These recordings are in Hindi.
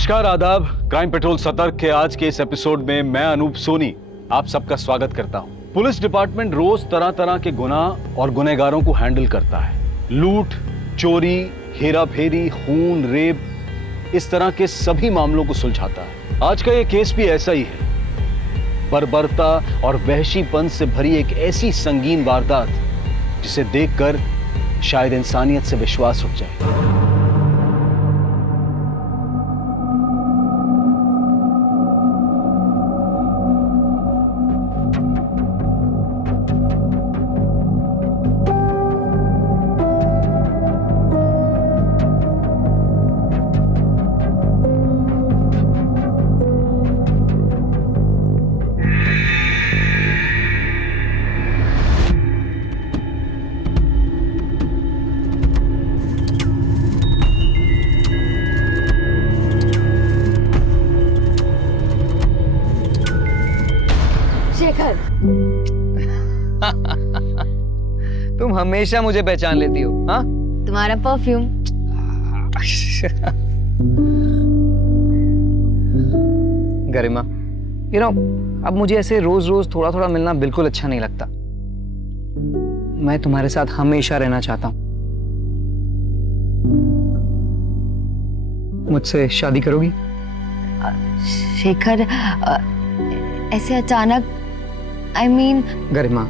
नमस्कार, आदाब। क्राइम पेट्रोल सतर्क के आज के इस एपिसोड में मैं अनूप सोनी आप सबका स्वागत करता हूं। पुलिस डिपार्टमेंट रोज तरह तरह के गुनाह और गुनहगारों को हैंडल करता है। लूट, चोरी, हेरा फेरी, खून, रेप, इस तरह के सभी मामलों को सुलझाता है। आज का ये केस भी ऐसा ही है। बर्बरता और वहशीपन से भरी एक ऐसी संगीन वारदात जिसे देखकर शायद इंसानियत से विश्वास उठ जाए। तुम हमेशा मुझे पहचान लेती हो। हाँ, तुम्हारा परफ्यूम। गरिमा, अब मुझे ऐसे रोज रोज थोड़ा थोड़ा मिलना बिल्कुल अच्छा नहीं लगता। मैं तुम्हारे साथ हमेशा रहना चाहता हूँ। मुझसे शादी करोगी? शेखर, ऐसे अचानक, गरिमा,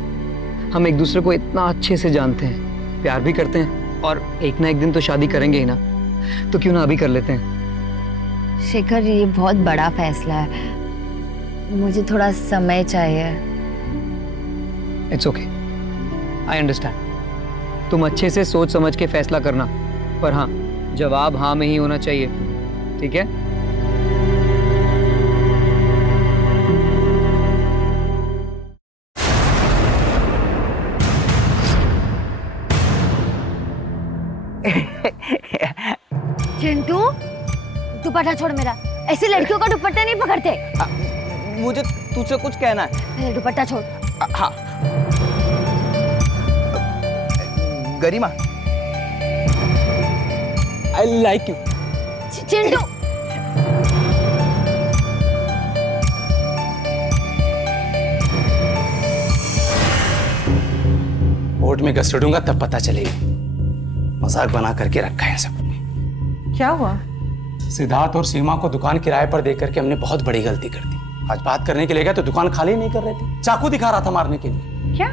हम एक दूसरे को इतना अच्छे से जानते हैं, प्यार भी करते हैं और एक ना एक दिन तो शादी करेंगे ही ना, तो क्यों ना अभी कर लेते हैं। शेखर, ये बहुत बड़ा फैसला है, मुझे थोड़ा समय चाहिए। It's okay, I understand. तुम अच्छे से सोच समझ के फैसला करना, पर हाँ, जवाब हाँ में ही होना चाहिए, ठीक है? चिंटू, दुपट्टा छोड़ मेरा। ऐसे लड़कियों का दुपट्टा नहीं पकड़ते। मुझे तुझसे कुछ कहना है। मेरा दुपट्टा छोड़। हाँ, Garima, I like you. Chintu, court में घसीटूंगा तब पता चलेगी। मजाक बना करके रखा है सबने। क्या हुआ? सिद्धार्थ और सीमा को दुकान किराए पर दे करके हमने बहुत बड़ी गलती कर दी। आज बात करने के लिए गया तो दुकान खाली नहीं कर रहे थे, चाकू दिखा रहा था मारने के लिए। क्या?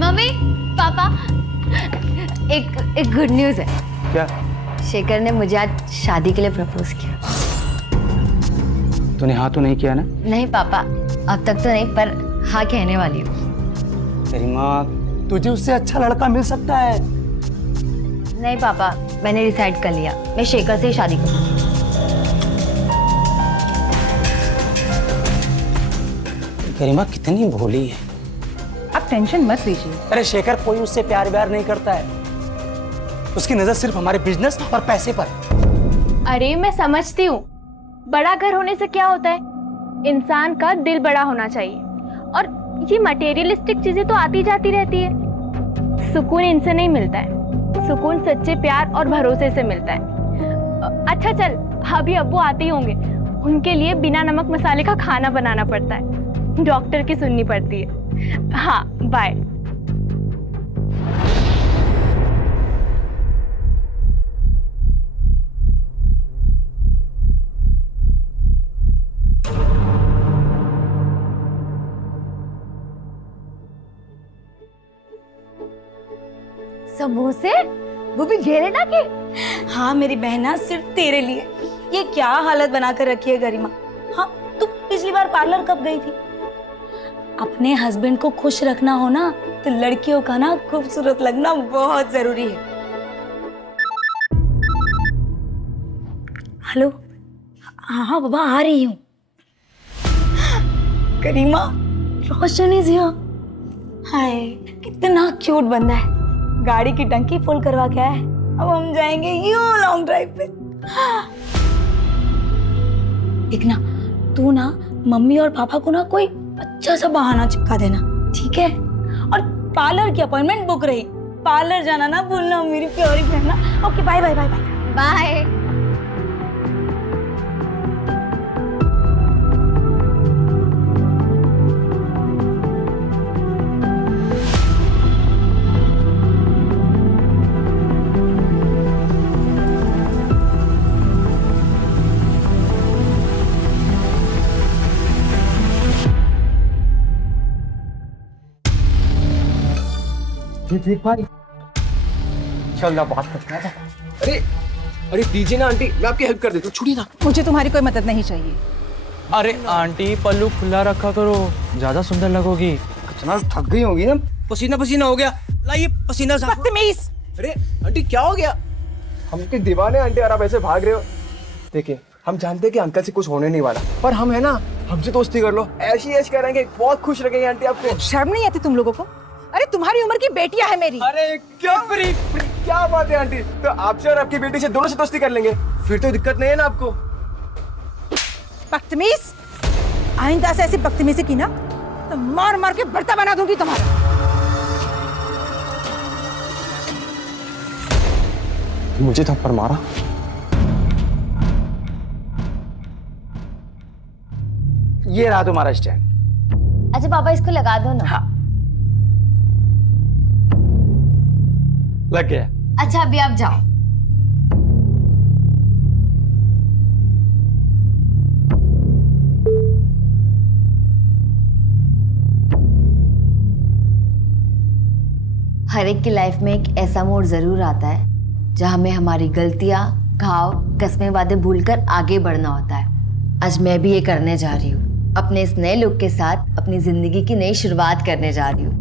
मम्मी, पापा, एक गुड न्यूज है। क्या? शेखर ने मुझे आज शादी के लिए प्रपोज किया। तूने हाँ तो नहीं किया ना? नहीं पापा, अब तक तो नहीं, पर हाँ कहने वाली हूँ। गरिमा, तुझे उससे अच्छा लड़का मिल सकता है। नहीं पापा, मैंने डिसाइड कर लिया, मैं शेखर से ही शादी करूँगी। गरिमा कितनी भोली है। आप टेंशन मत लीजिए। अरे शेखर कोई उससे प्यार व्यार नहीं करता है, उसकी नजर सिर्फ हमारे बिजनेस और पैसे पर है। अरे मैं समझती हूँ, बड़ा घर होने से क्या होता है, इंसान का दिल बड़ा होना चाहिए। और ये मटेरियलिस्टिक चीजें तो आती जाती रहती है, सुकून इनसे नहीं मिलता है। सुकून सच्चे प्यार और भरोसे से मिलता है। अच्छा चल, अभी अब्बू आते ही होंगे, उनके लिए बिना नमक मसाले का खाना बनाना पड़ता है, डॉक्टर की सुननी पड़ती है। हाँ, बाय। समोसे, वो भी घेरे के। हाँ मेरी बहना, सिर्फ तेरे लिए। ये क्या हालत बनाकर रखी है गरिमा। हाँ, तू पिछली बार पार्लर कब गई थी? अपने हस्बैंड को खुश रखना हो ना, तो लड़कियों का ना खूबसूरत लगना बहुत जरूरी है। हेलो, हाँ बाबा, आ रही हूँ। गरिमा, रोशन इज हियर। हाय, कितना क्यूट बंदा है। गाड़ी की टंकी फुल करवा के आया है। अब हम जाएंगे यूं लॉन्ग ड्राइव पे। एक ना, तू ना मम्मी और पापा को ना कोई अच्छा सा बहाना चिपका देना, ठीक है? और पार्लर की अपॉइंटमेंट बुक रही, पार्लर जाना ना भूलना मेरी प्यारी बहना। Okay, bye bye bye bye bye. देख भाई, चल ना बात करते हैं। अरे अरे दीजिए ना आंटी, मैं आपकी हेल्प कर देता हूँ, छुड़िए ना। मुझे तुम्हारी कोई मदद नहीं चाहिए। अरे आंटी पल्लू खुला रखा करो, ज्यादा सुंदर लगोगी। इतना थक गई होगी ना, पसीना पसीना हो गया। लाइए पसीना साफ। बदतमीज। अरे आंटी क्या हो गया? हम के दीवाने आंटी, और आप ऐसे भाग रहे हो। देखिए हम जानते हैं कि अंकल से कुछ होने नहीं वाला, पर हम है ना, हमसे दोस्ती कर लो, ऐसी ऐश करेंगे, बहुत खुश रखेंगे आंटी आपको। शर्म नहीं आती तुम लोगों को? अरे तुम्हारी उम्र की बेटियां है मेरी। अरे क्या क्या बात है आंटी, तो आपसे और आपकी बेटी से दोनों से दोस्ती कर लेंगे, फिर तो दिक्कत नहीं है ना आपको। बदतमीज, आइंदा से ऐसी बदतमीजी की ना तो मार मार के भरता बना दूंगी तुम्हारा। मुझे थप्पड़ मारा? ये रहा तुम्हारा स्टैंड। अच्छा पापा इसको लगा दो ना। हाँ। लग गया। अच्छा अभी आप जाओ। हर एक की लाइफ में एक ऐसा मोड़ जरूर आता है जहां हमें हमारी गलतियां, घाव, कस्में, वादे भूलकर आगे बढ़ना होता है। आज मैं भी ये करने जा रही हूँ। अपने इस नए लुक के साथ अपनी जिंदगी की नई शुरुआत करने जा रही हूँ।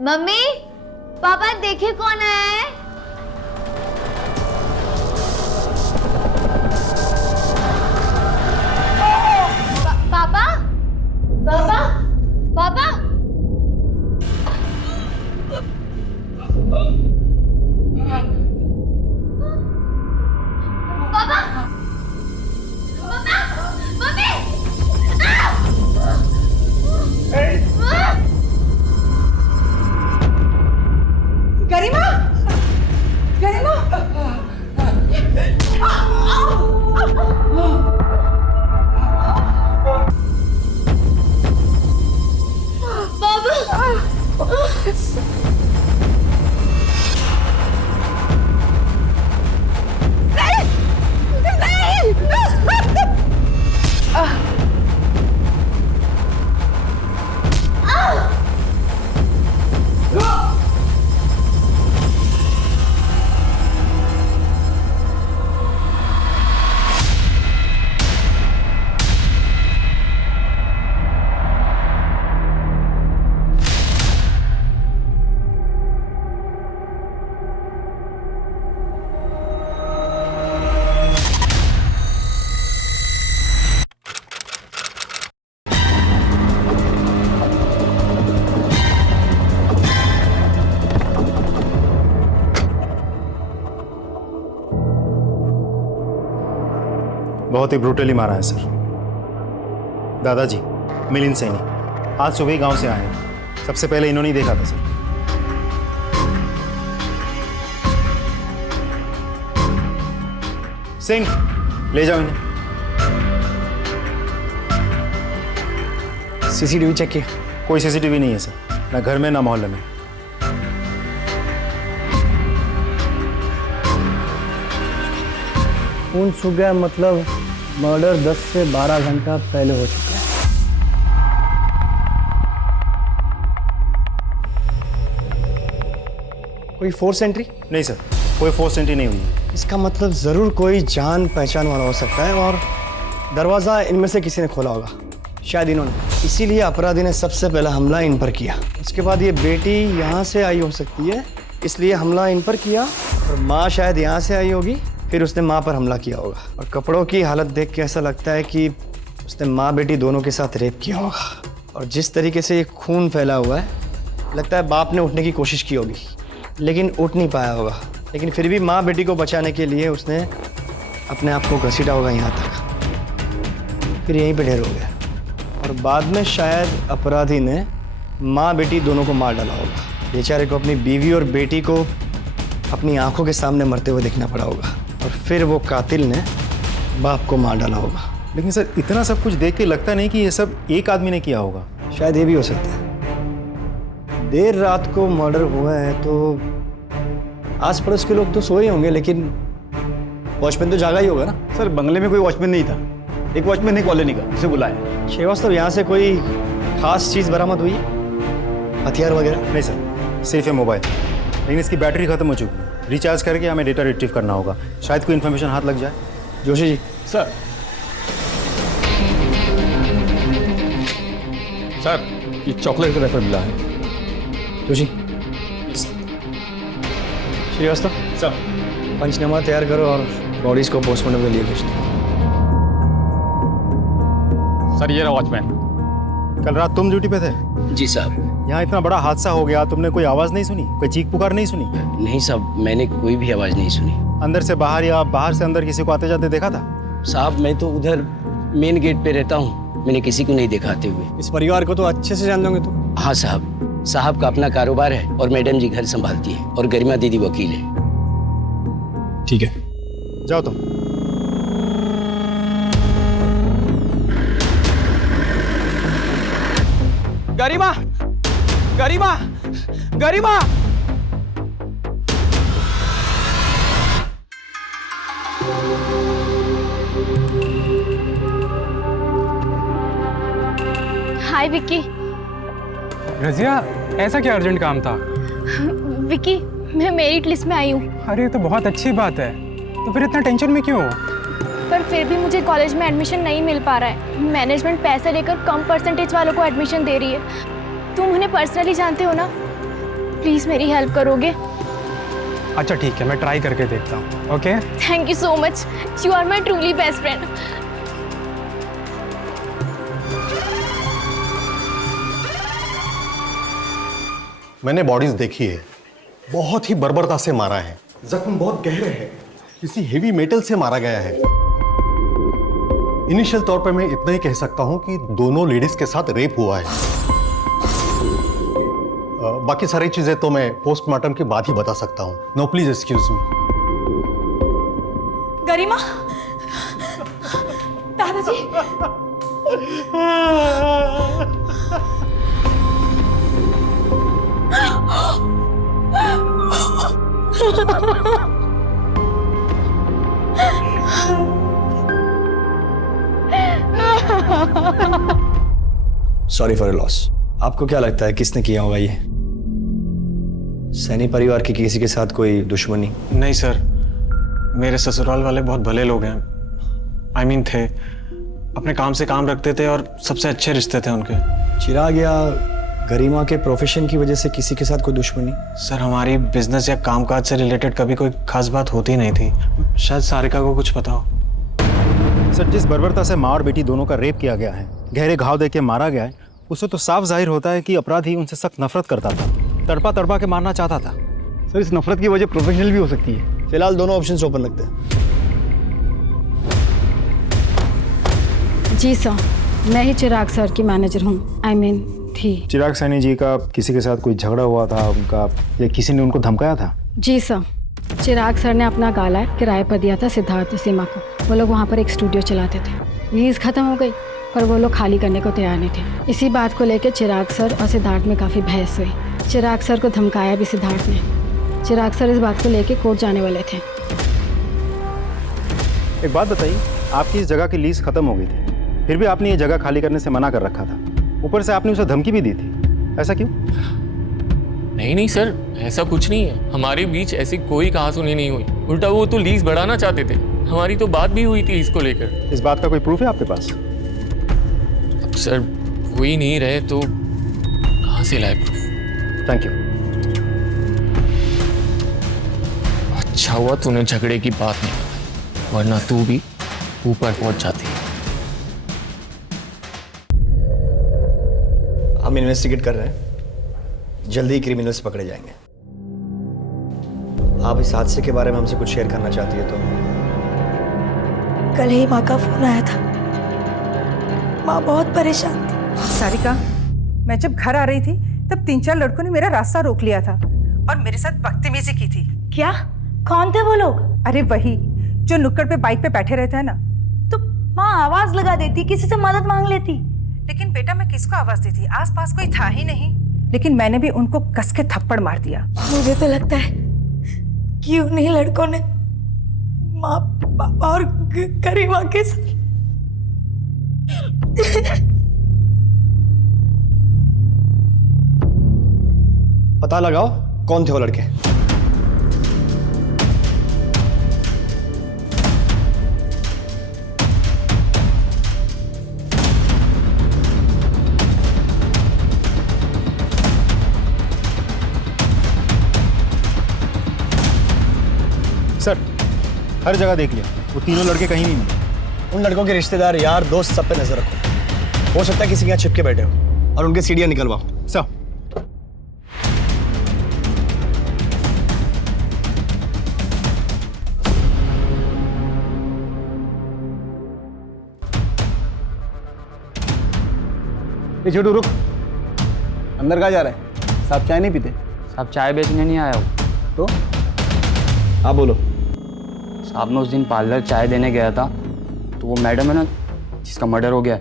मम्मी पापा देखिए कौन है। पापा पापा पापा गरिमा, गरिमा, बहुत ही ब्रूटली मारा है सर। दादाजी मिलिंद सैनी आज सुबह ही गांव से आए हैं। सबसे पहले इन्होंने ही देखा था सर। सिंह ले जाओ इन्हें। सीसीटीवी चेक किया? कोई सीसीटीवी नहीं है सर, ना घर में ना मोहल्ले में। खून सूख गया मतलब मर्डर 10 से 12 घंटा पहले हो चुका है। कोई फोर्स एंट्री? नहीं सर, कोई फोर्स एंट्री नहीं हुई है। इसका मतलब जरूर कोई जान पहचान वाला हो सकता है और दरवाजा इनमें से किसी ने खोला होगा, शायद इन्होंने। इसीलिए अपराधी ने सबसे पहला हमला इन पर किया। उसके बाद ये बेटी यहाँ से आई हो सकती है, इसलिए हमला इन पर किया, और माँ शायद यहाँ से आई होगी, फिर उसने माँ पर हमला किया होगा। और कपड़ों की हालत देख के ऐसा लगता है कि उसने माँ बेटी दोनों के साथ रेप किया होगा। और जिस तरीके से ये खून फैला हुआ है, लगता है बाप ने उठने की कोशिश की होगी लेकिन उठ नहीं पाया होगा। लेकिन फिर भी माँ बेटी को बचाने के लिए उसने अपने आप को घसीटा होगा यहाँ तक, फिर यहीं पे ढेर हो गया। और बाद में शायद अपराधी ने माँ बेटी दोनों को मार डाला होगा। बेचारे को अपनी बीवी और बेटी को अपनी आंखों के सामने मरते हुए देखना पड़ा होगा, और फिर वो कातिल ने बाप को मार डाला होगा। लेकिन सर इतना सब कुछ देख के लगता नहीं कि ये सब एक आदमी ने किया होगा। शायद ये भी हो सकता है। देर रात को मर्डर हुआ है तो आस पड़ोस के लोग तो सोए होंगे, लेकिन वॉचमैन तो जागा ही होगा ना। सर बंगले में कोई वॉचमैन नहीं था, एक वॉचमैन है कॉलोनी का, उसे बुलाया। 6 बजे तक यहाँ से कोई खास चीज़ बरामद हुई? हथियार वगैरह? नहीं सर, सिर्फ ये मोबाइल, लेकिन इसकी बैटरी खत्म हो चुकी है। रिचार्ज करके हमें डेटा रिट्रीव करना होगा, शायद कोई इन्फॉर्मेशन हाथ लग जाए। जोशी जी। सर सर ये चॉकलेट का रेफर मिला है। जोशी। श्रीवास्तव सर, पंचनामा तैयार करो और बॉडीज को पोस्टमार्टम के लिए भेज दो। सर ये रहा वॉचमैन। कल रात तुम ड्यूटी पे थे? जी साहब। यहाँ इतना बड़ा हादसा हो गया, तुमने कोई आवाज़ नहीं सुनी, कोई चीख पुकार नहीं सुनी? नहीं साहब, मैंने कोई भी आवाज़ नहीं सुनी। अंदर से बाहर या बाहर से अंदर किसी को आते जाते देखा था? साहब मैं तो उधर मेन गेट पे रहता हूँ, मैंने किसी को नहीं देखा आते हुए। इस परिवार को तो अच्छे से जान दोगे तुम? हाँ साहब, साहब का अपना कारोबार है और मैडम जी घर संभालती है और गरिमा दीदी वकील है। ठीक है, जाओ तुम। गरिमा, गरिमा, गरिमा। हाय विक्की। रजिया, ऐसा क्या अर्जेंट काम था? विक्की, मैं मेरिट लिस्ट में आई हूँ। अरे ये तो बहुत अच्छी बात है, तो फिर इतना टेंशन में क्यों? पर फिर भी मुझे कॉलेज में एडमिशन नहीं मिल पा रहा है। मैनेजमेंट पैसे लेकर कम परसेंटेज वालों को एडमिशन दे रही है। तुम उन्हें पर्सनली जानते हो ना, प्लीज़ मेरी हेल्प करोगे? अच्छा ठीक है, मैं ट्राई करके देखता हूँ। Okay, thank you so much, you are my truly best friend. मैंने बॉडीज देखी है, बहुत ही बर्बरता से मारा है, जख्म बहुत गहरे हैं, किसी हेवी मेटल से मारा गया है। इनिशियल तौर पर मैं इतना ही कह सकता हूं कि दोनों लेडीज के साथ रेप हुआ है। बाकी सारी चीजें तो मैं पोस्टमार्टम के बाद ही बता सकता हूं। No please excuse me. Garima, दादाजी। Sorry for loss. आपको क्या लगता है किसने किया होगा ये? सैनी परिवार की किसी के साथ कोई दुश्मनी? नहीं सर, मेरे ससुराल वाले बहुत भले लोग हैं। I mean थे, अपने काम से काम रखते थे और सबसे अच्छे रिश्ते थे उनके। चिराग या गरिमा के प्रोफेशन की वजह से किसी के साथ कोई दुश्मनी? सर हमारी बिजनेस या कामकाज से रिलेटेड कभी कोई खास बात होती नहीं थी। शायद सारिका को कुछ पता हो। सर, जिस बर्बरता से माँ और बेटी दोनों का रेप किया गया है, गहरे घाव देके मारा गया है, उससे तो साफ जाहिर होता है कि अपराधी उनसे सख्त नफरत करता था, तड़पा तड़पा के मारना चाहता था। सर, इस नफरत की वजह प्रोफेशनल भी हो सकती है। फिलहाल दोनों ऑप्शंस ओपन रखते हैं। जी सर, मैं ही चिराग सर की मैनेजर हूँ। I mean थी। चिराग सैनी जी का किसी के साथ कोई झगड़ा हुआ था उनका, या किसी ने उनको धमकाया था? जी सर, चिराग सर ने अपना गाला किराए पर दिया था सिद्धार्थ सीमा को। वो लोग वहाँ पर एक स्टूडियो चलाते थे। लीज खत्म हो गई पर वो लोग खाली करने को तैयार नहीं थे। इसी बात को लेकर चिराग सर और सिद्धार्थ में काफ़ी बहस हुई। चिराग सर को धमकाया भी सिद्धार्थ ने। चिराग सर इस बात को लेकर कोर्ट जाने वाले थे। एक बात बताइए, आपकी इस जगह की लीज खत्म हो गई थी, फिर भी आपने ये जगह खाली करने से मना कर रखा था। ऊपर से आपने उसे धमकी भी दी थी, ऐसा क्यों? नहीं सर, ऐसा कुछ नहीं है। हमारे बीच ऐसी कोई कहासुनी नहीं हुई। उल्टा वो तो लीज बढ़ाना चाहते थे। हमारी तो बात भी हुई थी इसको लेकर। इस बात का कोई प्रूफ है आपके पास? अब सर हो ही नहीं रहे तो कहाँ से लाए प्रूफ? Thank you. अच्छा हुआ तूने झगड़े की बात नहीं बताई, वरना तू भी ऊपर पहुंच जाती। हम इन्वेस्टिगेट कर रहे हैं, जल्दी ही क्रिमिनल्स पकड़े जाएंगे। आप इस हादसे के बारे में हमसे कुछ शेयर करना चाहती है तो? कल ही माँ का फोन आया था। माँ बहुत परेशान थी। सारिका, मैं जब घर आ रही थी तब 3-4 लड़कों ने मेरा रास्ता रोक लिया था और मेरे साथ बदतमीजी की थी। क्या? कौन थे वो लोग? अरे वही जो नुक्कड़ पे बाइक पे बैठे रहते हैं ना। तो माँ आवाज लगा देती, किसी से मदद मांग लेती। लेकिन बेटा मैं किसको आवाज देती, आसपास कोई था ही नहीं। लेकिन मैंने भी उनको कस के थप्पड़ मार दिया। मुझे तो लगता है कि उन्हीं लड़कों ने माँ, पापा और गरिमा के साथ पता लगाओ कौन थे वो लड़के। सर हर जगह देख लिया, वो तीनों लड़के कहीं नहीं मिले। उन लड़कों के रिश्तेदार, यार, दोस्त सब पे नजर रखो। हो सकता है किसी के यहाँ छिपके बैठे हो, और उनके सीढ़ियाँ निकलवाओ। सर ये छोटू रुक, अंदर कहाँ जा रहा है? साहब चाय नहीं पीते? साहब चाय बेचने नहीं आया हूँ। तो हाँ बोलो। साहब मैं उस दिन पार्लर चाय देने गया था, तो वो मैडम है ना जिसका मर्डर हो गया,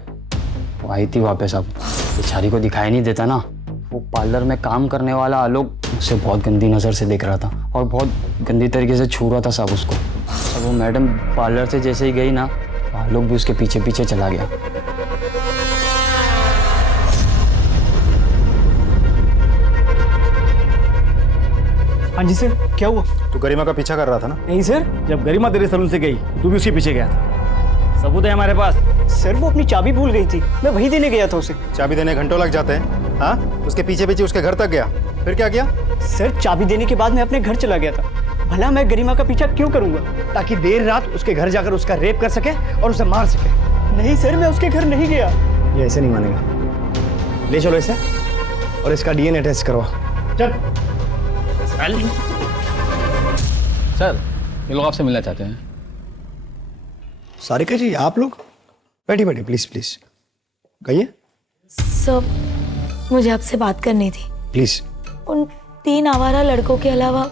वो आई थी वापस। अब बेचारी को दिखाई नहीं देता ना, वो पार्लर में काम करने वाला आलोक उसे बहुत गंदी नज़र से देख रहा था और बहुत गंदी तरीके से छू रहा था साहब उसको। अब वो मैडम पार्लर से जैसे ही गई ना, आलोक भी उसके पीछे पीछे चला गया। हाँ जी सर, क्या हुआ? तू गरिमा का पीछा कर रहा था ना? नहीं सर, जब गरिमा तेरे सलून से गई तू भी उसके पीछे गया था। सबूत है हमारे पास। सर वो अपनी चाबी भूल गई थी, मैं वही देने गया था उसे। चाबी देने घंटों लग जाते हैं। हाँ, उसके पीछे पीछे उसके घर तक गया, फिर क्या किया? सर चाबी देने के बाद मैं अपने घर चला गया था। भला मैं गरिमा का पीछा क्यों करूंगा? ताकि देर रात उसके घर जाकर उसका रेप कर सके और उसे मार सके। नहीं सर, मैं उसके घर नहीं गया। ये ऐसे नहीं मानेगा। ले चलो इसे और इसका डीएनए टेस्ट करवा। चल। सर ये लोग आपसे मिलना चाहते हैं। सारिका जी, आप लोग बैठिए बैठिए, प्लीज प्लीज कहिए। सर मुझे आपसे बात करनी थी। प्लीज। उन 3 आवारा लड़कों के अलावा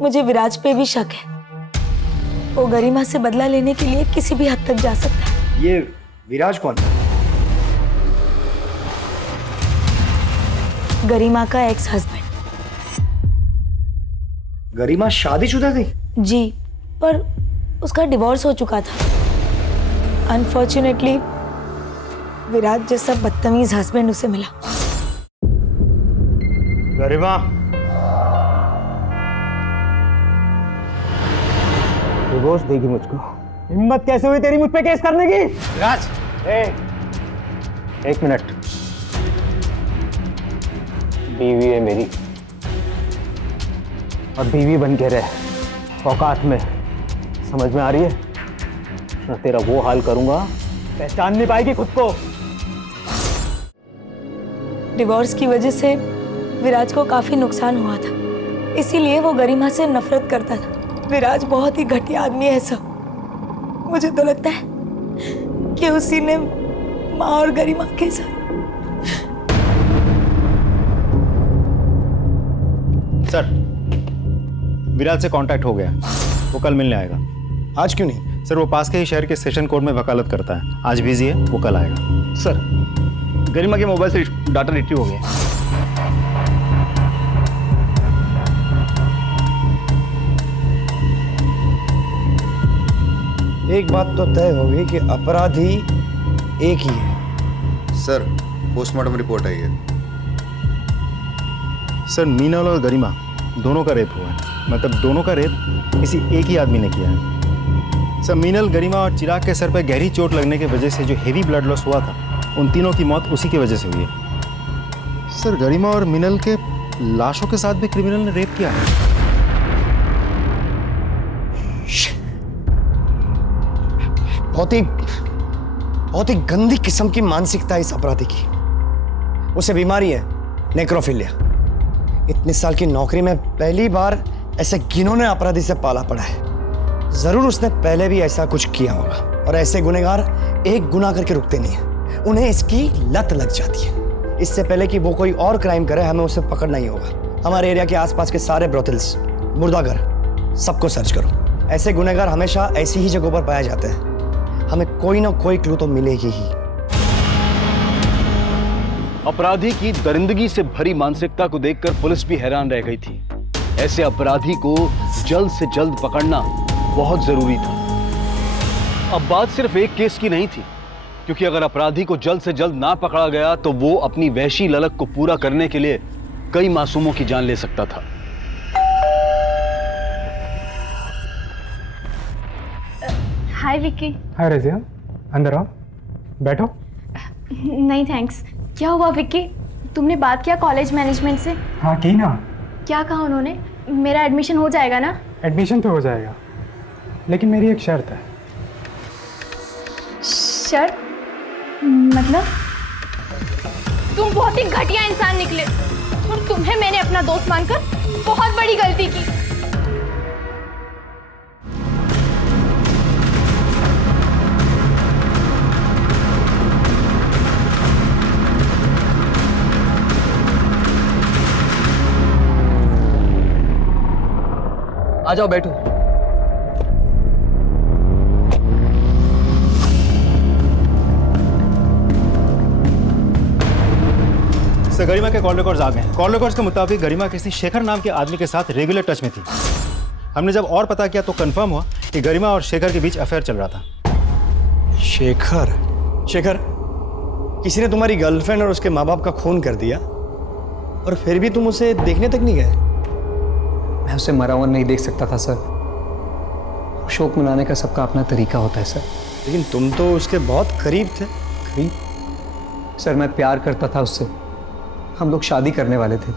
मुझे विराज पे भी शक है। वो गरिमा से बदला लेने के लिए किसी भी हद तक जा सकता है। ये विराज कौन? गरिमा का एक्स हस्बैंड। गरिमा शादीशुदा थी? जी, पर उसका डिवोर्स हो चुका था। अनफॉर्चुनेटली विराज जैसा बदतमीज हस्बैंड उसे मिला। गरिमा, डिवोर्स देगी मुझको? हिम्मत कैसे हुई तेरी मुझ पे केस करने की? राज, एक मिनट। बीवी है मेरी, और बीवी बन के रहे औकात में। समझ में आ रही है ना? तेरा वो हाल करूंगा पहचान नहीं पाएगी खुद को। डिवोर्स की वजह से विराज को काफी नुकसान हुआ था, इसीलिए वो गरिमा से नफरत करता था। विराज बहुत ही घटिया आदमी है सर। मुझे तो लगता है कि उसी ने माँ और गरिमा के साथ। सर विराज से कांटेक्ट हो गया, वो कल मिलने आएगा। आज क्यों नहीं? सर वो पास के ही शहर के सेशन कोर्ट में वकालत करता है, आज बिजी है, वो कल आएगा। सर गरिमा के मोबाइल से डाटा रिट्रीव हो गया। एक बात तो तय होगी कि अपराधी एक ही है। सर पोस्टमार्टम रिपोर्ट आई है। सर मीनल और गरिमा दोनों का रेप हुआ है, मतलब दोनों का रेप किसी एक ही आदमी ने किया है। सर मीनल, गरिमा और चिराग के सर पर गहरी चोट लगने की वजह से जो हेवी ब्लड लॉस हुआ था, उन तीनों की मौत उसी की वजह से हुई है। सर गरिमा और मीनल के लाशों के साथ भी क्रिमिनल ने रेप किया है। बहुत ही गंदी किस्म की मानसिकता है इस अपराधी की। उसे बीमारी है नेक्रोफिलिया। इतने साल की नौकरी में पहली बार ऐसे घिनौने अपराधी से पाला पड़ा है। जरूर उसने पहले भी ऐसा कुछ किया होगा, और ऐसे गुनहगार एक गुनाह करके रुकते नहीं है, उन्हें इसकी लत लग जाती है। इससे पहले कि वो कोई और क्राइम करे, हमें उसे पकड़ना ही होगा। हमारे एरिया के आसपास के सारे ब्रोथल्स, मुर्दाघर, सबको सर्च करो। ऐसे गुनहगार हमेशा ऐसी ही जगहों पर पाए जाते हैं। हमें कोई ना कोई क्लू तो मिलेगी ही। अपराधी की दरिंदगी से भरी मानसिकता को देखकर पुलिस भी हैरान रह गई थी। ऐसे अपराधी को जल्द से जल्द पकड़ना बहुत जरूरी था। अब बात सिर्फ एक केस की नहीं थी, क्योंकि अगर अपराधी को जल्द से जल्द ना पकड़ा गया तो वो अपनी वहशी ललक को पूरा करने के लिए कई मासूमों की जान ले सकता था। हाय विक्की। हाय रजिया, अंदर आओ, बैठो। नहीं थैंक्स। क्या हुआ विक्की? तुमने बात किया कॉलेज मैनेजमेंट से? हाँ की ना। क्या कहा उन्होंने? मेरा एडमिशन हो जाएगा ना? एडमिशन तो हो जाएगा, लेकिन मेरी एक शर्त है। शर्त? मतलब? तुम बहुत ही घटिया इंसान निकले और तुम्हें मैंने अपना दोस्त मानकर बहुत बड़ी गलती की। आ जाओ, बैठो। सर, गरिमा के कॉल रिकॉर्ड्स आ गए हैं। कॉल रिकॉर्ड्स के मुताबिक गरिमा किसी शेखर नाम के आदमी के साथ रेगुलर टच में थी। हमने जब और पता किया तो कंफर्म हुआ कि गरिमा और शेखर के बीच अफेयर चल रहा था। शेखर? शेखर, किसी ने तुम्हारी गर्लफ्रेंड और उसके माँ बाप का खून कर दिया और फिर भी तुम उसे देखने तक नहीं गए? मैं उसे मरा हुआ नहीं देख सकता था सर। शोक मनाने का सबका अपना तरीका होता है सर। लेकिन तुम तो उसके बहुत करीब थे। करीब? सर, मैं प्यार करता था उससे। हम लोग शादी करने वाले थे।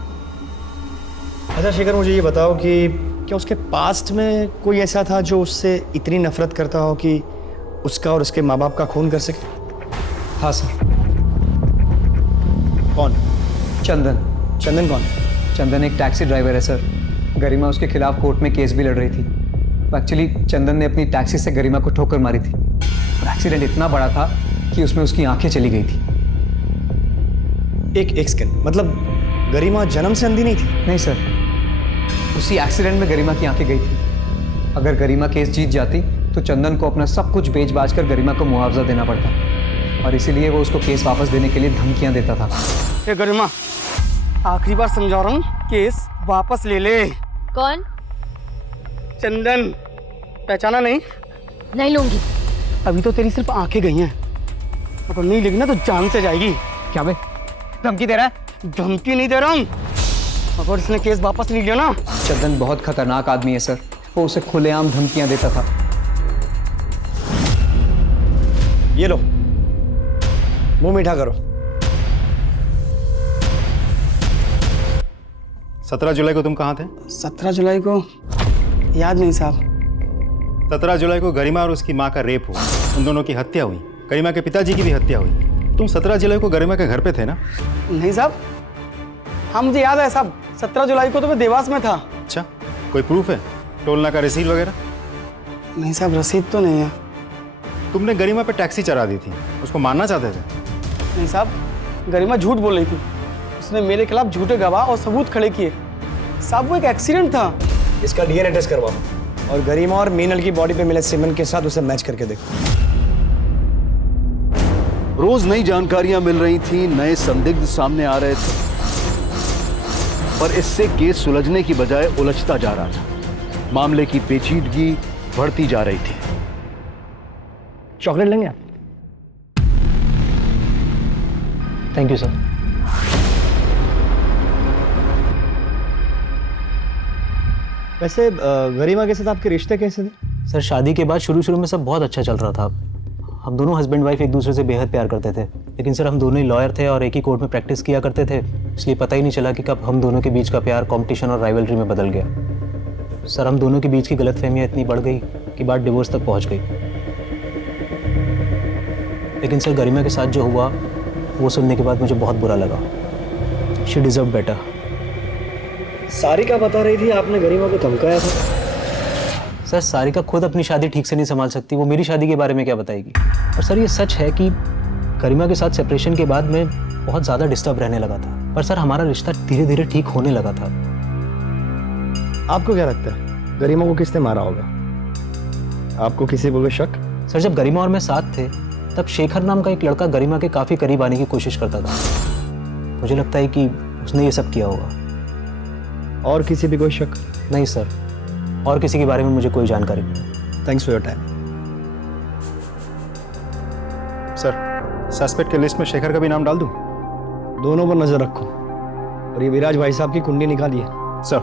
अच्छा शेखर, मुझे ये बताओ कि क्या उसके पास्ट में कोई ऐसा था जो उससे इतनी नफरत करता हो कि उसका और उसके माँ बाप का खून कर सके? हाँ सर। कौन? चंदन। चंदन कौन? चंदन एक टैक्सी ड्राइवर है सर। गरिमा उसके खिलाफ कोर्ट में केस भी लड़ रही थी। एक्चुअली चंदन ने अपनी टैक्सी से गरिमा को ठोकर मारी थी और एक्सीडेंट इतना बड़ा था कि उसमें उसकी आंखें चली गई थी। एक सेकंड, मतलब गरिमा जन्म से अंधी नहीं थी? नहीं सर, उसी एक्सीडेंट में गरिमा की आंखें गई थी। अगर गरिमा केस जीत जाती तो चंदन को अपना सब कुछ बेच बाच कर गरिमा को मुआवजा देना पड़ता और इसीलिए वो उसको केस वापस देने के लिए धमकियां देता था। ए गरिमा, आखिरी बार समझा रहा हूँ, केस वापस ले ले। कौन? चंदन। पहचाना नहीं? नहीं लूंगी। अभी तो तेरी सिर्फ आंखें गई हैं, अगर नहीं लेगी ना तो जान से जाएगी। क्या बे, धमकी दे रहा है? धमकी नहीं दे रहा हूँ, अगर इसने केस वापस नहीं लिया ना। चंदन बहुत खतरनाक आदमी है सर। वो उसे खुलेआम धमकियां देता था। ये लो, मुंह मीठा करो। 17 जुलाई को तुम कहाँ थे? 17 जुलाई को याद नहीं साहब। 17 जुलाई को गरिमा और उसकी माँ का रेप हुआ। उन दोनों की हत्या हुई। गरिमा के पिताजी की भी हत्या हुई। तुम 17 जुलाई को गरिमा के घर पे थे ना? नहीं साहब, हाँ मुझे याद है साहब, 17 जुलाई को तो मैं देवास में था। अच्छा, कोई प्रूफ है? टोलना का रसीद वगैरह? नहीं साहब, रसीद तो नहीं है। तुमने गरिमा पे टैक्सी चढ़ा दी थी, उसको मारना चाहते थे? नहीं साहब, गरिमा झूठ बोल रही थी। उसने मेरे खिलाफ झूठे गवाह और सबूत खड़े किए। साहब वो एक एक्सीडेंट था। इसका डीएनए टेस्ट करवाओ और गरिमा और मीनल की बॉडी पे मिले सीमेंट के साथ उसे मैच करके देखो। रोज नई जानकारियां मिल रही थी, नए संदिग्ध सामने आ रहे थे, पर इससे केस सुलझने की बजाय उलझता जा रहा था। मामले की पेचीदगी बढ़ती जा रही थी। चॉकलेट लेंगे आप? Thank you sir. वैसे गरिमा के साथ आपके रिश्ते कैसे थे? सर, शादी के बाद शुरू में सब बहुत अच्छा चल रहा था। हम दोनों हस्बैंड वाइफ एक दूसरे से बेहद प्यार करते थे, लेकिन सर हम दोनों ही लॉयर थे और एक ही कोर्ट में प्रैक्टिस किया करते थे, इसलिए पता ही नहीं चला कि कब हम दोनों के बीच का प्यार कॉम्पिटिशन और राइवलरी में बदल गया। सर, हम दोनों के बीच की गलतफहमियां इतनी बढ़ गई कि बात डिवोर्स तक पहुंच गई। लेकिन सर, गरिमा के साथ जो हुआ वो सुनने के बाद मुझे बहुत बुरा लगा। She deserve better. सारिका बता रही थी आपने गरिमा को धमकाया था। सर, सारिका खुद अपनी शादी ठीक से नहीं संभाल सकती, वो मेरी शादी के बारे में क्या बताएगी। और सर, ये सच है कि गरिमा के साथ सेपरेशन के बाद मैं बहुत ज़्यादा डिस्टर्ब रहने लगा था, पर सर हमारा रिश्ता धीरे धीरे ठीक होने लगा था। आपको क्या लगता है गरिमा को किसने मारा होगा? आपको किसी को कोई शक? सर, जब गरिमा और मैं साथ थे तब शेखर नाम का एक लड़का गरिमा के काफ़ी करीब आने की कोशिश करता था। मुझे लगता है कि उसने ये सब किया होगा। और किसी भी कोई शक? नहीं सर, और किसी के बारे में मुझे कोई जानकारी नहीं। Thanks for your time. Sir, suspect के लिस्ट में शेखर का भी नाम डाल दूं? दोनों पर नजर रखो, और ये विराज भाई साहब की कुंडी निकालिए। सर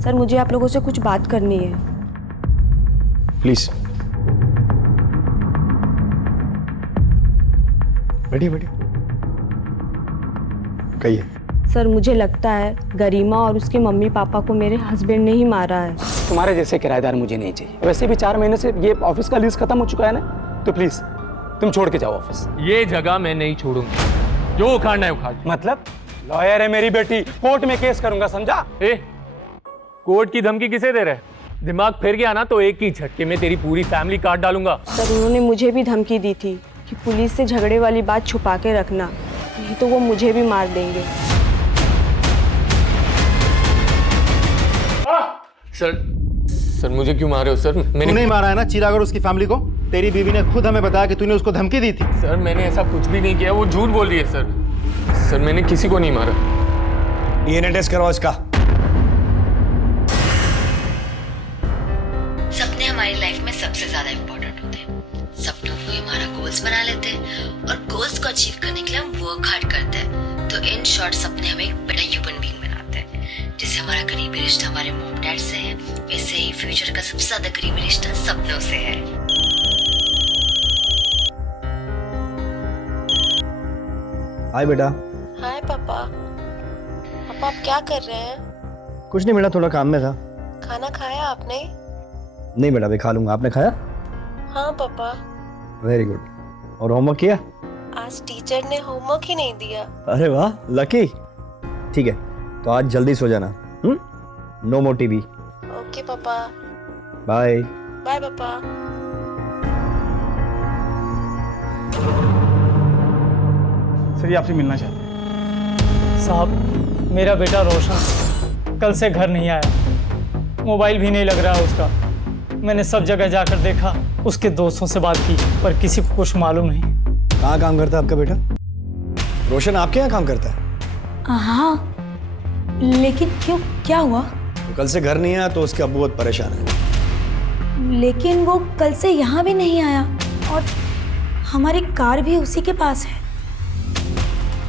सर मुझे आप लोगों से कुछ बात करनी है। प्लीज बैठिए बैठिए, कहिए। सर मुझे लगता है गरिमा और उसके मम्मी पापा को मेरे हस्बैंड ने ही मारा है। तुम्हारे जैसे किराएदार मुझे नहीं चाहिए। वैसे भी 4 महीने से ये ऑफिस का लीज खत्म हो चुका है ना, तो प्लीज तुम छोड़ के जाओ ऑफिस। ये जगह मैं नहीं छोड़ूंगा, जो उखाड़ना है उखाड़। मतलब लॉयर है मेरी बेटी, कोर्ट में केस करूंगा, समझा? कोर्ट की धमकी किसे दे रहे? दिमाग फिर गया ना तो एक ही झटके में तेरी पूरी फैमिली काट डालूंगा। सर उन्होंने मुझे भी धमकी दी थी कि पुलिस से झगड़े वाली बात छुपा के रखना, नहीं तो वो मुझे भी मार देंगे। सर मुझे क्यों मारे हो सर? तूने नहीं मारा है ना चिराग और उसकी फैमिली को? तेरी बीवी ने खुद हमें बताया कि तूने उसको धमकी दी थी। सर मैंने ऐसा कुछ भी नहीं किया, वो झूठ बोल रही है सर। सर मैंने किसी को नहीं मारा। डीएनए टेस्ट करवाओ इसका। सपने हमारी लाइफ में सबसे ज्यादा इम्पोर्टेंट होते हैं। सपनों को हमारा गोल्स बना लेते हैं और गोल्स को अचीव करने के लिए हम वर्क हार्ड करते हैं। तो इन शॉर्ट सपने हमें एक बड़ा ह्यूमन बीइंग बनाते हैं। जैसे हमारा करीबी रिश्ता हमारे मॉम डैड से है, वैसे ही फ्यूचर का सबसे ज्यादा करीबी रिश्ता सपनों से है। हाय बेटा। हाय पापा। पापा आप क्या कर रहे हैं? कुछ नहीं बेटा, थोड़ा काम में था। खाना खाया आपने? नहीं बेटा, अभी खा लूंगा। आपने खाया? हाँ पापा। Very good. और होमवर्क किया? आज टीचर ने होमवर्क ही नहीं दिया। अरे वाह, लकी। ठीक है, तो आज जल्दी सो जाना। No more TV. ओके पापा। बाय। बाय पापा। सर ये आपसे मिलना चाहते हैं। साहब मेरा बेटा रोशन कल से घर नहीं आया, मोबाइल भी नहीं लग रहा है उसका। मैंने सब जगह जाकर देखा, उसके दोस्तों से बात की, पर किसी को कुछ मालूम नहीं। कहाँ काम करता है आपका बेटा? रोशन आपके यहाँ काम करता है? हाँ, लेकिन क्यों, क्या हुआ? तो कल से घर नहीं आया तो उसके अब्बू बहुत परेशान है। लेकिन वो कल से यहाँ भी नहीं आया और हमारी कार भी उसी के पास है।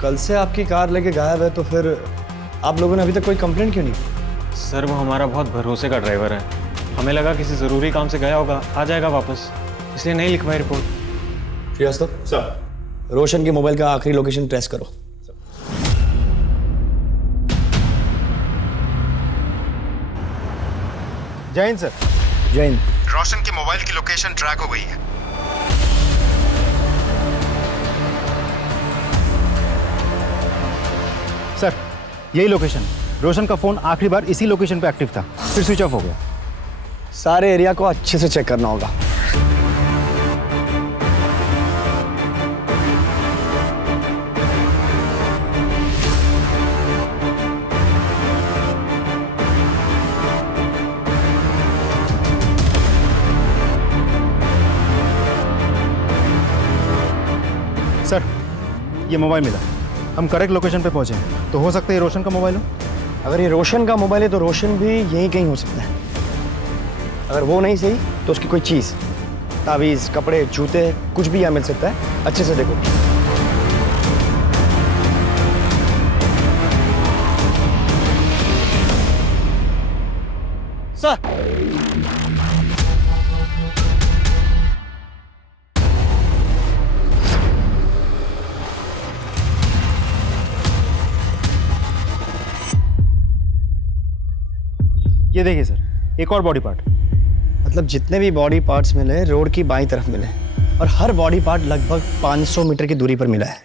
कल से आपकी कार लेके गायब है, तो फिर आप लोगों ने अभी तक कोई कंप्लेंट क्यों नहीं? सर वो हमारा बहुत भरोसे का ड्राइवर है, हमें लगा किसी ज़रूरी काम से गया होगा, आ जाएगा वापस, इसलिए नहीं लिखवाई रिपोर्ट। श्रीवास्तव सर, रोशन के मोबाइल का आखिरी लोकेशन ट्रेस करो। जय हिंद सर। जय हिंद। रोशन के मोबाइल की लोकेशन ट्रैक हो गई है। सर यही लोकेशन, रोशन का फोन आखिरी बार इसी लोकेशन पे एक्टिव था, फिर स्विच ऑफ हो गया। सारे एरिया को अच्छे से चेक करना होगा। सर ये मोबाइल मिला, हम करेक्ट लोकेशन पे पहुंचे हैं, तो हो सकता है ये रोशन का मोबाइल हो। अगर ये रोशन का मोबाइल है तो रोशन भी यहीं कहीं हो सकता है। अगर वो नहीं सही तो उसकी कोई चीज़, तावीज़, कपड़े, जूते, कुछ भी यहाँ मिल सकता है। अच्छे से देखो। सर ये देखिए सर, एक और बॉडी पार्ट। मतलब जितने भी बॉडी पार्ट्स मिले रोड की बाईं तरफ मिले, और हर बॉडी पार्ट लगभग 500 मीटर की दूरी पर मिला है।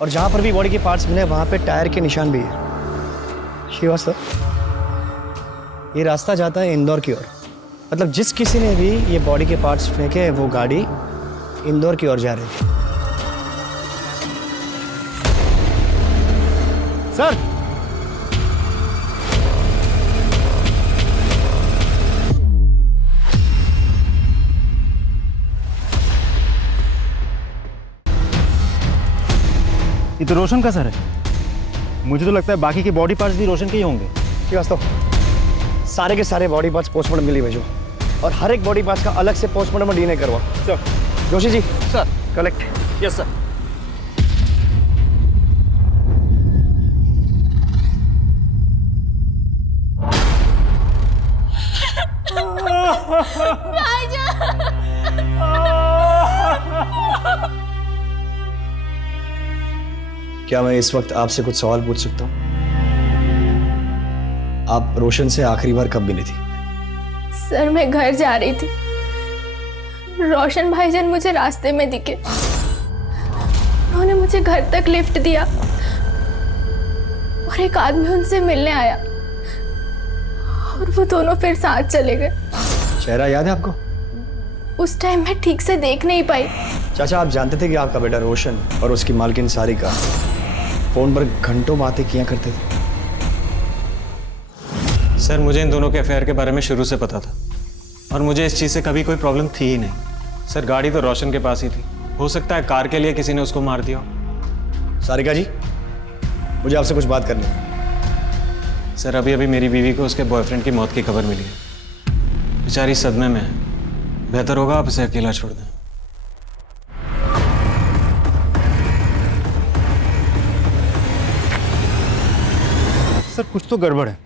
और जहाँ पर भी बॉडी के पार्ट्स मिले वहाँ पे टायर के निशान भी है। श्रीवास्तव, ये रास्ता जाता है इंदौर की ओर। मतलब जिस किसी ने भी ये बॉडी के पार्ट्स फेंके, वो गाड़ी इंदौर की ओर जा रही थी। सर ये तो रोशन का सर है। मुझे तो लगता है बाकी के बॉडी पार्ट्स भी रोशन के ही होंगे। श्रीवास्तव, सारे के सारे बॉडी पार्ट्स पोस्टमार्टम के लिए भेजो और हर एक बॉडी पार्ट्स का अलग से पोस्टमार्टम और डीएनए करवा। Sir Joshi ji sir collect. Yes sir. क्या मैं इस वक्त आपसे कुछ सवाल पूछ सकता हूँ? आप रोशन से आखिरी बार कब मिली थी? सर मैं घर जा रही थी, रोशन भाईजान मुझे रास्ते में दिखे, उन्होंने मुझे घर तक लिफ्ट दिया और एक आदमी उनसे मिलने आया और वो दोनों फिर साथ चले गए। चेहरा याद है आपको? उस टाइम मैं ठीक से देख नहीं पाई। चाचा आप जानते थे कि आपका बेटा रोशन और उसकी मालकिन सारिका फोन पर घंटों बातें किया करते थे? सर मुझे इन दोनों के अफेयर के बारे में शुरू से पता था और मुझे इस चीज़ से कभी कोई प्रॉब्लम थी ही नहीं। सर गाड़ी तो रोशन के पास ही थी, हो सकता है कार के लिए किसी ने उसको मार दिया। सारिका जी मुझे आपसे कुछ बात करनी है। सर अभी अभी मेरी बीवी को उसके बॉयफ्रेंड की मौत की खबर मिली है, बेचारी सदमे में है, बेहतर होगा आप इसे अकेला छोड़ दें। सर कुछ तो गड़बड़ है।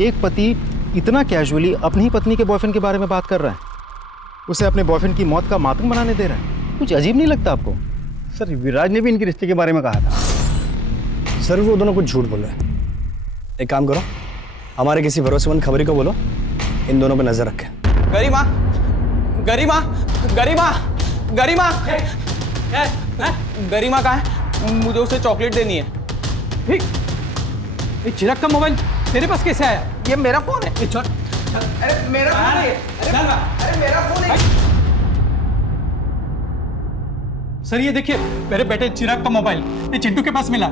एक पति इतना कैजुअली अपनी ही पत्नी के बॉयफ्रेंड के बारे में बात कर रहा है, उसे अपने बॉयफ्रेंड की मौत का मातम बनाने दे रहा है। कुछ अजीब नहीं लगता आपको? सर विराज ने भी इनके रिश्ते के बारे में कहा था। सर वो दोनों कुछ झूठ बोल रहे हैं। एक काम करो, हमारे किसी भरोसेमंद खबरी को बोलो इन दोनों पे नजर रखें। गरिमा गरिमा गरिमा गरिमा गरिमा कहाँ है? मुझे उसे चॉकलेट देनी है। ये चिराग का मोबाइल तेरे पास कैसे आया? ये मेरा फोन है। अरे मेरा फोन है। अरे मेरा फोन है। सर ये देखिए मेरे बेटे चिराग का मोबाइल ये चिंटू के पास मिला।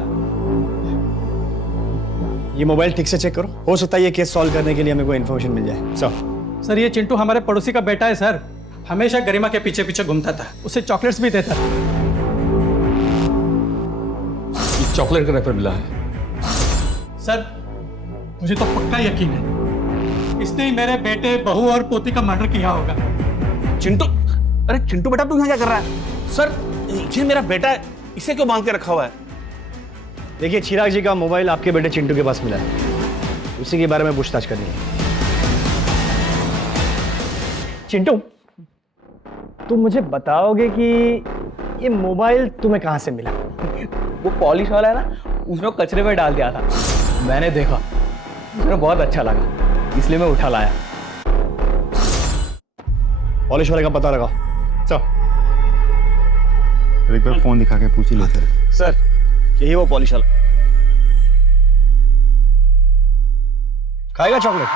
ये मोबाइल ठीक से चेक करो, हो सकता है ये केस सॉल्व करने के लिए हमें कोई इन्फॉर्मेशन मिल जाए। सर ये चिंटू हमारे पड़ोसी का बेटा है सर, हमेशा गरिमा के पीछे पीछे घूमता था, उसे चॉकलेट्स भी देता था। चॉकलेट का रेफर मिला है सर मुझे तो पक्का यकीन है इसने ही मेरे बेटे, बहू और पोती का मर्डर किया होगा। चिंटू, अरे चिंटू बेटा तू यहाँ क्या कर रहा है? सर ये मेरा बेटा है, इसे क्यों बांध के रखा हुआ है? देखिए चिराग जी का मोबाइल आपके बेटे चिंटू के पास मिला है, उसी के बारे में पूछताछ करनी है। चिंटू तुम मुझे बताओगे कि ये मोबाइल तुम्हें कहाँ से मिला? वो पॉलिश वाला है ना, उसने कचरे में डाल दिया था, मैंने देखा, मुझे बहुत अच्छा लगा, इसलिए मैं उठा लाया। पॉलिश वाले का पता लगाओ। एक बार फोन दिखा के पूछ ही लेते हैं। सर यही वो पॉलिश वाला। खाएगा चॉकलेट?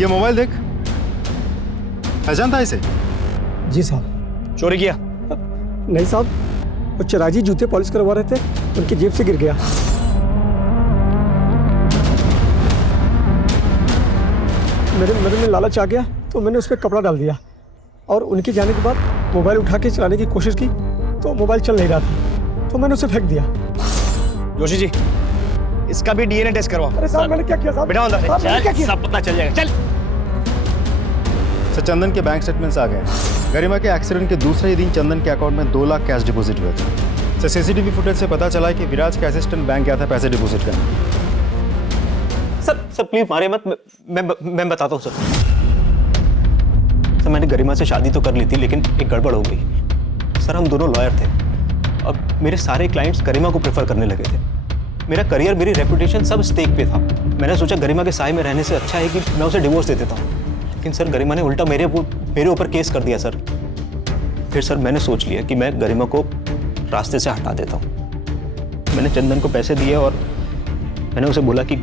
ये मोबाइल देख, पहचानता है इसे? जी साहब। चोरी किया? नहीं साहब, वो चिराग जी जूते पॉलिश करवा रहे थे, उनकी जेब से गिर गया। मेरे में लालच आ गया तो मैंने उस पर कपड़ा डाल दिया और उनके जाने के बाद मोबाइल उठा के चलाने की कोशिश की तो मोबाइल चल नहीं रहा था, तो मैंने उसे फेंक दिया। जोशी जी इसका भी डीएनए टेस्ट करवाओ। अरे साहब मैंने क्या किया साहब? बेटा अंदर साहब, मैंने क्या किया? सब पता चल जाएगा। चल। सर चंदन के बैंक स्टेटमेंट्स आ गए। गरिमा के एक्सीडेंट के दूसरे ही दिन चंदन के अकाउंट में 2 लाख कैश डिपॉजिट हुए थे। सर सीसीटीवी फुटेज से पता चला कि विराज के असिस्टेंट बैंक गया था पैसे डिपॉजिट करने। सर प्लीज मारे मत, मैं बताता हूँ सर। मैंने गरिमा से शादी तो कर ली थी लेकिन एक गड़बड़ हो गई। सर हम दोनों लॉयर थे, अब मेरे सारे क्लाइंट्स गरिमा को प्रेफर करने लगे थे। मेरा करियर, मेरी रेपुटेशन सब स्टेक पे था। मैंने सोचा गरिमा के साए में रहने से अच्छा है कि मैं उसे डिवोर्स दे देता हूँ, लेकिन सर गरिमा ने उल्टा मेरे ऊपर केस कर दिया सर। फिर सर मैंने सोच लिया कि मैं गरिमा को रास्ते से हटा देता हूँ। मैंने चंदन को पैसे दिए और मैंने उसे बोला कि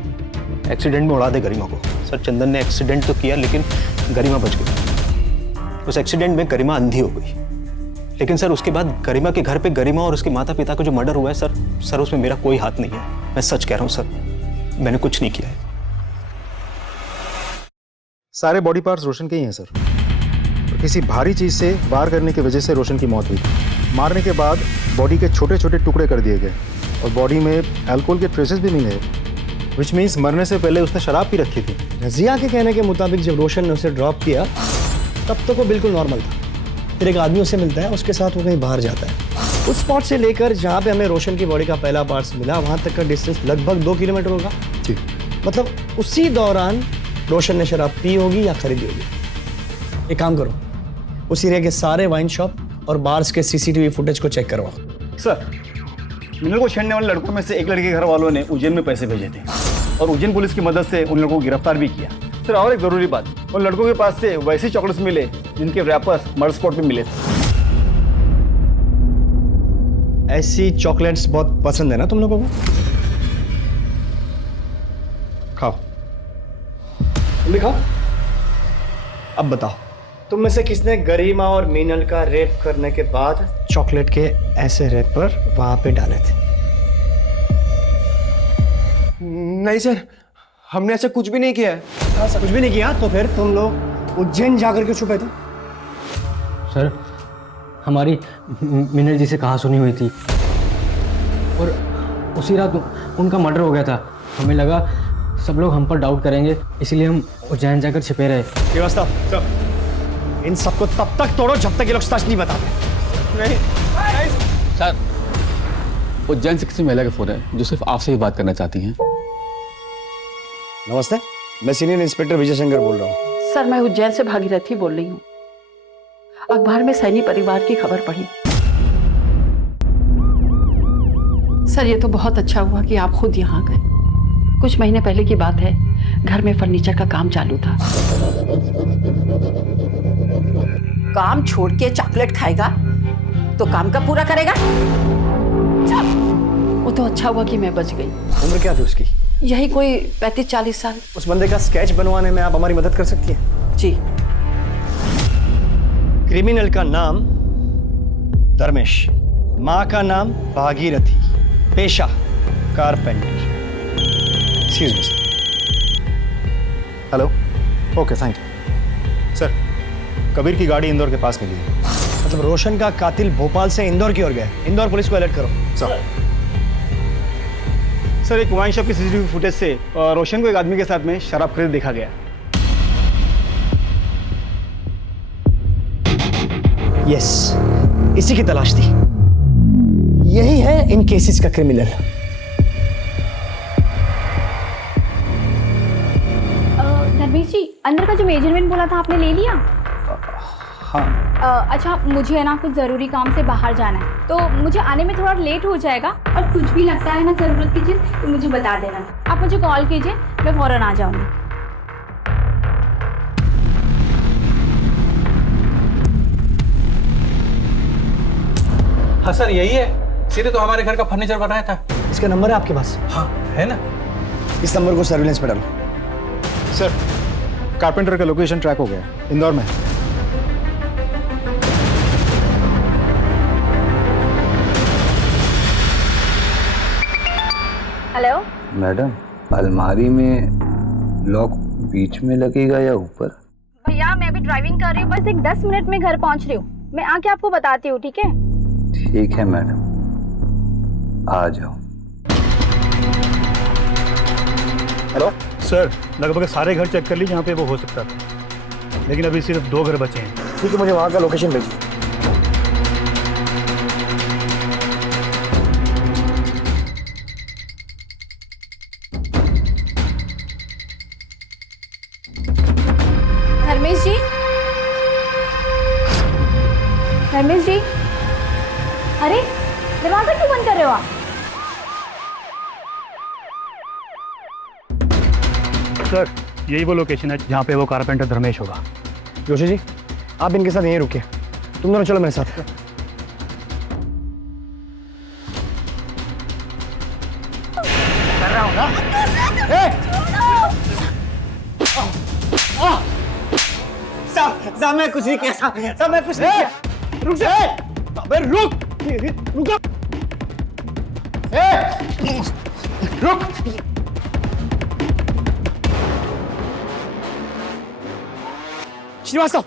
एक्सीडेंट में उड़ा दे गरिमा को। सर चंदन ने एक्सीडेंट तो किया लेकिन गरिमा बच गई। उस एक्सीडेंट में गरिमा अंधी हो गई, लेकिन सर उसके बाद गरिमा के घर पे गरिमा और उसके माता पिता का जो मर्डर हुआ है सर उसमें मेरा कोई हाथ नहीं है। मैं सच कह रहा हूँ सर, मैंने कुछ नहीं किया है। सारे बॉडी पार्ट्स रोशन के ही हैं सर। तो किसी भारी चीज से वार करने की वजह से रोशन की मौत हुई। मारने के बाद बॉडी के छोटे छोटे टुकड़े कर दिए गए और बॉडी में अल्कोहल के ट्रेसेस भी मिले। विच मीन्स मरने से पहले उसने शराब पी रखी थी। रजिया के कहने के मुताबिक जब रोशन ने उसे ड्रॉप किया तब तक वो बिल्कुल नॉर्मल था। फिर एक आदमी उसे मिलता है, उसके साथ वो कहीं बाहर जाता है। उस स्पॉट से लेकर जहाँ पे हमें रोशन की बॉडी का पहला पार्ट्स मिला वहाँ तक का डिस्टेंस लगभग 2 किलोमीटर होगा। जी। मतलब उसी दौरान रोशन ने शराब पी होगी या खरीदी होगी। एक काम करो, उस एरिया के सारे वाइन शॉप और बार्स के सीसीटीवी फुटेज को चेक करवाओ। सर, मिनल को छेड़ने वाले लड़कों में से एक लड़के के घर वालों ने उज्जैन में पैसे भेजे थे और उज्जैन पुलिस की मदद से उन लोगों को गिरफ्तार भी किया। सर, और एक जरूरी बात, उन लड़कों के पास से वैसे चॉकलेट्स मिले जिनके रैपर्स मर्डर स्पॉट पे मिले थे। ऐसी चॉकलेट्स बहुत पसंद है ना तुम लोगों को? खाओ, तुम भी खाओ। अब बताओ, तुम में से किसने गरिमा और मीनल का रेप करने के बाद चॉकलेट के ऐसे रैपर वहां पे डाले थे? नहीं सर, हमने ऐसा कुछ भी नहीं किया है। ऐसा कुछ भी नहीं किया तो फिर तुम लोग उज्जैन जाकर के छुपे थे? सर, हमारी मीनल जी से कहा सुनी हुई थी और उसी रात उनका मर्डर हो गया था। हमें लगा सब लोग हम पर डाउट करेंगे, इसलिए हम उज्जैन जाकर छिपे रहे। व्यवस्था सर, इन सबको तब तक तोड़ो जब तक ये लोग सच नहीं बताते। नहीं सर, उज्जैन से किसी महिला का फोन है जो सिर्फ आपसे ही बात करना चाहती हैं। नमस्ते, मैं सीनियर इंस्पेक्टर विजय शंकर बोल रहा हूँ। सर, मैं उज्जैन से भागीरथी बोल रही हूँ। अखबार में सैनी परिवार की खबर पढ़ी। सर, ये तो बहुत अच्छा हुआ कि आप खुद यहाँ गए। कुछ महीने पहले की बात है, घर में फर्नीचर का काम चालू था। काम छोड़ के चॉकलेट खाएगा तो काम कब पूरा करेगा? वो तो अच्छा हुआ कि मैं बच गई। उम्र क्या थी उसकी? यही कोई 35-40 साल। उस बंदे का स्केच बनवाने में आप हमारी मदद कर सकती हैं? जी। क्रिमिनल का नाम धर्मेश, माँ का नाम भागीरथी, पेशा carpenter. Excuse me. Hello, okay, thank you. Sir, Kabir की गाड़ी इंदौर के पास मिली है। मतलब रोशन का कातिल भोपाल से इंदौर की ओर गया। इंदौर पुलिस को अलर्ट करो। सर, एक वाइन शॉप की सीसीटीवी फुटेज से रोशन को एक आदमी के साथ में शराब खरीद देखा गया। यस, इसी की तलाश थी। यही है इन केसेस का क्रिमिनल। धर्मेश जी, अंदर का जो मेजरमेंट बोला था आपने ले लिया? हाँ। अच्छा, मुझे है ना कुछ ज़रूरी काम से बाहर जाना है, तो मुझे आने में थोड़ा लेट हो जाएगा। और कुछ भी लगता है ना ज़रूरत की चीज़ तो मुझे बता देना। आप मुझे कॉल कीजिए, मैं फ़ौरन आ जाऊँगी। हाँ सर, यही है। सीधे तो हमारे घर का फर्नीचर बनाया था। इसका नंबर है आपके पास? हाँ, है ना। इस नंबर को सर्विलेंस पे डालो। सर, कारपेंटर का लोकेशन ट्रैक हो गया, इंदौर में। हेलो मैडम, अलमारी में लॉक बीच में लगेगा या ऊपर? भैया, मैं अभी ड्राइविंग कर रही हूँ, बस एक 10 मिनट में घर पहुँच रही हूँ। मैं आके आपको बताती हूँ, ठीक है? ठीक है मैडम, आ जाओ। हेलो सर, लगभग सारे घर चेक कर ली जहाँ पे वो हो सकता था, लेकिन अभी सिर्फ 2 घर बचे हैं। ठीक है, मुझे वहाँ का लोकेशन भेजिए। धर्मेश जी, धर्मेश जी, अरे दरवाजा क्यों बंद कर रहे हो आप? सर, यही वो लोकेशन है जहाँ पे वो कारपेंटर धर्मेश होगा। जोशी जी, आप इनके साथ यहीं रुकिए। तुम दोनों चलो मेरे साथ। कर रहा हूँ ना। साहब, मैं कुछ नहीं किया। साहब, मैं कुछ नहीं किया। रुक जा। अबे रुक, रुक। रुक। श्रीवास्तव,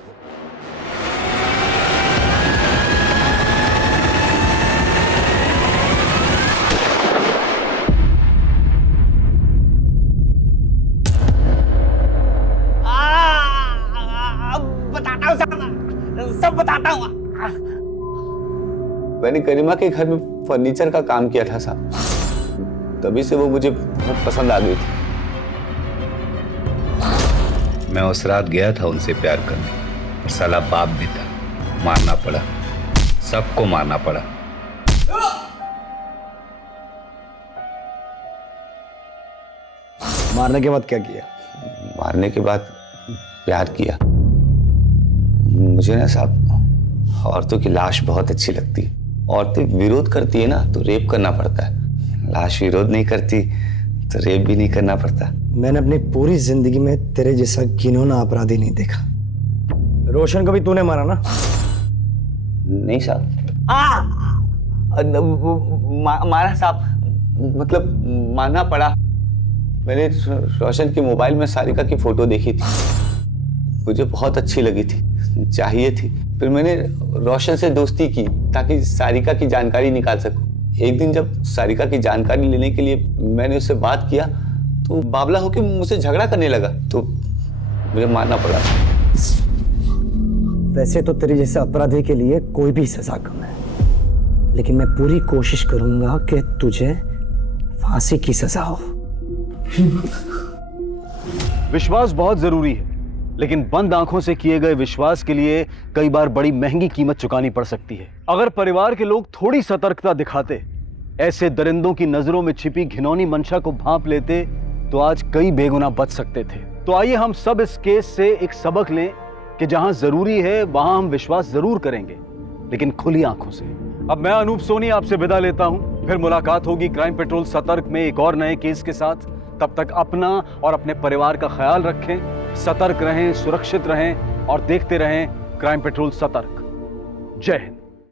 हूँ साहब, सब बताता हूँ। मैंने गरिमा के घर में फर्नीचर का काम किया था साहब, तभी से वो मुझे बहुत पसंद आ गई थी। मैं उस रात गया था उनसे प्यार करने, साला बाप भी था, मारना पड़ा, सबको मारना पड़ा। मारने के बाद क्या किया? मारने के बाद प्यार किया। मुझे ना साहब औरतों की लाश बहुत अच्छी लगती है। औरतें विरोध करती है ना तो रेप करना पड़ता है, लाश विरोध नहीं करती तो रेप भी नहीं करना पड़ता। मैंने अपनी पूरी जिंदगी में तेरे जैसा घिनौना अपराधी नहीं देखा। रोशन को भी तूने मारा ना? नहीं साहब। मारा साहब, मतलब मारना पड़ा। मैंने रोशन के मोबाइल में सारिका की फोटो देखी थी, मुझे बहुत अच्छी लगी थी, चाहिए थी। फिर मैंने रोशन से दोस्ती की ताकि सारिका की जानकारी निकाल सकूं। एक दिन जब सारिका की जानकारी लेने के लिए मैंने उससे बात किया तो बावला होकर मुझसे झगड़ा करने लगा, तो मुझे मारना पड़ा। वैसे तो तेरे जैसे अपराधी के लिए कोई भी सजा कम है, लेकिन मैं पूरी कोशिश करूंगा कि तुझे फांसी की सजा हो। विश्वास बहुत जरूरी है, लेकिन बंद आंखों से किए गए विश्वास के लिए कई बार बड़ी महंगी कीमत चुकानी पड़ सकती है। अगर परिवार के लोग थोड़ी सतर्कता दिखाते, ऐसे दरिंदों की नजरों में छिपी घिनौनी मंशा को भांप लेते, तो आज कई बेगुनाह बच सकते थे। तो आइए हम सब इस केस से एक सबक लें कि जहां जरूरी है वहां हम विश्वास जरूर करेंगे, लेकिन खुली आंखों से। अब मैं अनूप सोनी आपसे विदा लेता हूं, फिर मुलाकात होगी क्राइम पेट्रोल सतर्क में एक और नए केस के साथ। तब तक अपना और अपने परिवार का ख्याल रखें, सतर्क रहें, सुरक्षित रहें और देखते रहें क्राइम पेट्रोल सतर्क। जय हिंद।